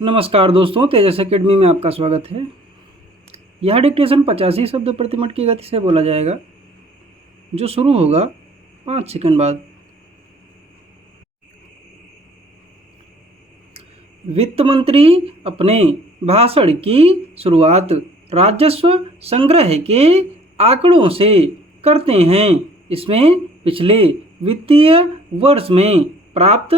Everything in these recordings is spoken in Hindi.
नमस्कार दोस्तों, तेजस एकेडमी में आपका स्वागत है। यह डिक्टेशन 85 शब्द प्रति मिनट की गति से बोला जाएगा, जो शुरू होगा 5 सेकंड बाद। वित्त मंत्री अपने भाषण की शुरुआत राजस्व संग्रह के आंकड़ों से करते हैं। इसमें पिछले वित्तीय वर्ष में प्राप्त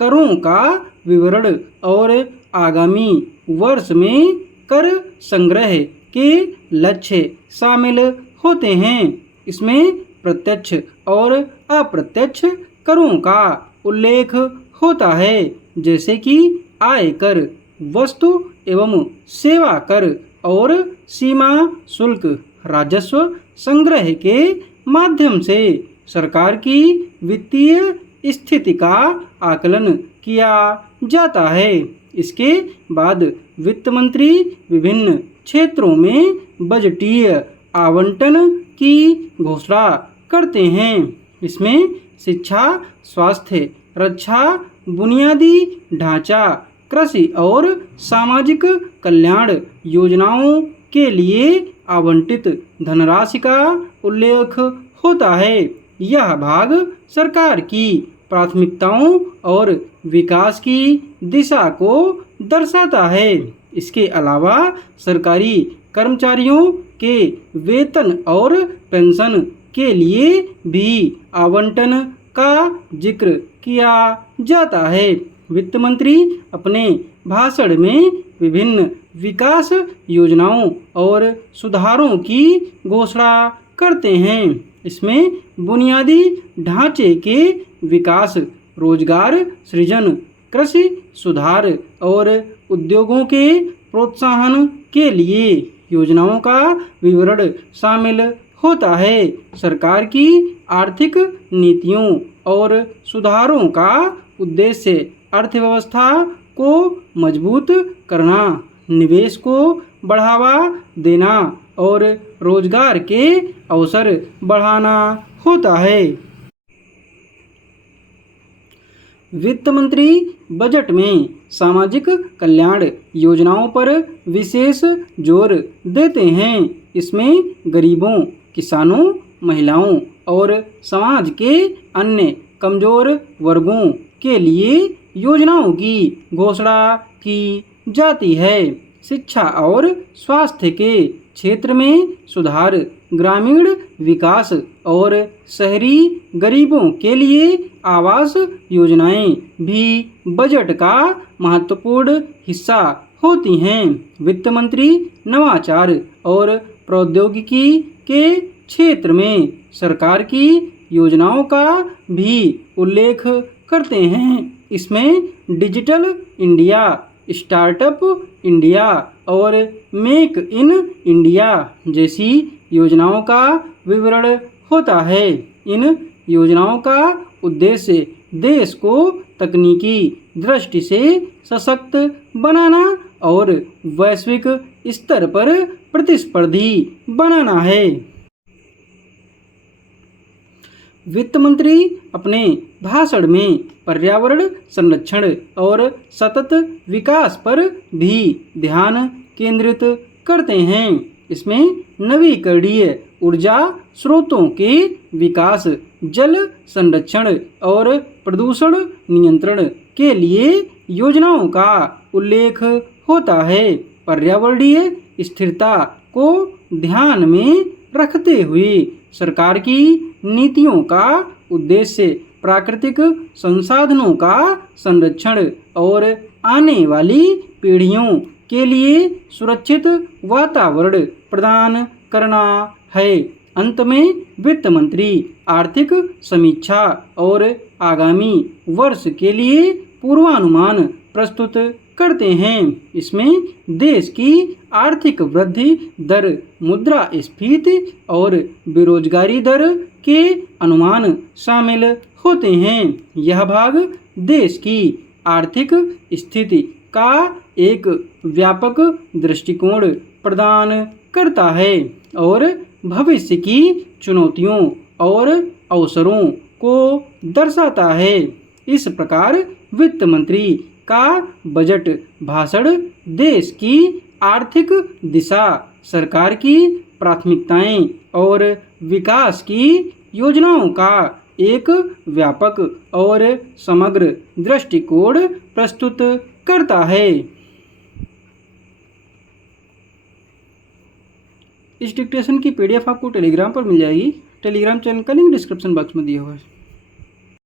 करों का विवरण और आगामी वर्ष में कर संग्रह के लक्ष्य शामिल होते हैं। इसमें प्रत्यक्ष और अप्रत्यक्ष करों का उल्लेख होता है, जैसे कि आयकर, वस्तु एवं सेवा कर और सीमा शुल्क। राजस्व संग्रह के माध्यम से सरकार की वित्तीय स्थिति का आकलन किया जाता है। इसके बाद वित्त मंत्री विभिन्न क्षेत्रों में बजटीय आवंटन की घोषणा करते हैं। इसमें शिक्षा, स्वास्थ्य, रक्षा, बुनियादी ढांचा, कृषि और सामाजिक कल्याण योजनाओं के लिए आवंटित धनराशि का उल्लेख होता है। यह भाग सरकार की प्राथमिकताओं और विकास की दिशा को दर्शाता है। इसके अलावा सरकारी कर्मचारियों के वेतन और पेंशन के लिए भी आवंटन का जिक्र किया जाता है। वित्त मंत्री अपने भाषण में विभिन्न विकास योजनाओं और सुधारों की घोषणा करते हैं। इसमें बुनियादी ढांचे के विकास, रोजगार सृजन, कृषि सुधार और उद्योगों के प्रोत्साहन के लिए योजनाओं का विवरण शामिल होता है। सरकार की आर्थिक नीतियों और सुधारों का उद्देश्य अर्थव्यवस्था को मजबूत करना, निवेश को बढ़ावा देना और रोजगार के अवसर बढ़ाना होता है। वित्त मंत्री बजट में सामाजिक कल्याण योजनाओं पर विशेष जोर देते हैं। इसमें गरीबों, किसानों, महिलाओं और समाज के अन्य कमजोर वर्गों के लिए योजनाओं की घोषणा की जाती है। शिक्षा और स्वास्थ्य के क्षेत्र में सुधार, ग्रामीण विकास और शहरी गरीबों के लिए आवास योजनाएं भी बजट का महत्वपूर्ण हिस्सा होती हैं। वित्त मंत्री नवाचार और प्रौद्योगिकी के क्षेत्र में सरकार की योजनाओं का भी उल्लेख करते हैं। इसमें डिजिटल इंडिया, स्टार्टअप इंडिया और मेक इन इंडिया जैसी योजनाओं का विवरण होता है। इन योजनाओं का उद्देश्य देश को तकनीकी दृष्टि से सशक्त बनाना और वैश्विक स्तर पर प्रतिस्पर्धी बनाना है। वित्त मंत्री अपने भाषण में पर्यावरण संरक्षण और सतत विकास पर भी ध्यान केंद्रित करते हैं। इसमें नवीकरणीय ऊर्जा स्रोतों के विकास, जल संरक्षण और प्रदूषण नियंत्रण के लिए योजनाओं का उल्लेख होता है। पर्यावरणीय स्थिरता को ध्यान में रखते हुए सरकार की नीतियों का उद्देश्य प्राकृतिक संसाधनों का संरक्षण और आने वाली पीढ़ियों के लिए सुरक्षित वातावरण प्रदान करना है। अंत में वित्त मंत्री आर्थिक समीक्षा और आगामी वर्ष के लिए पूर्वानुमान प्रस्तुत करते हैं। इसमें देश की आर्थिक वृद्धि दर, मुद्रास्फीति और बेरोजगारी दर के अनुमान शामिल होते हैं। यह भाग देश की आर्थिक स्थिति का एक व्यापक दृष्टिकोण प्रदान करता है और भविष्य की चुनौतियों और अवसरों को दर्शाता है। इस प्रकार वित्त मंत्री का बजट भाषण देश की आर्थिक दिशा, सरकार की प्राथमिकताएं और विकास की योजनाओं का एक व्यापक और समग्र दृष्टिकोण प्रस्तुत करता है। इस डिक्टेशन की PDF आपको टेलीग्राम पर मिल जाएगी। टेलीग्राम चैनल का लिंक डिस्क्रिप्शन बॉक्स में दिया हुआ है।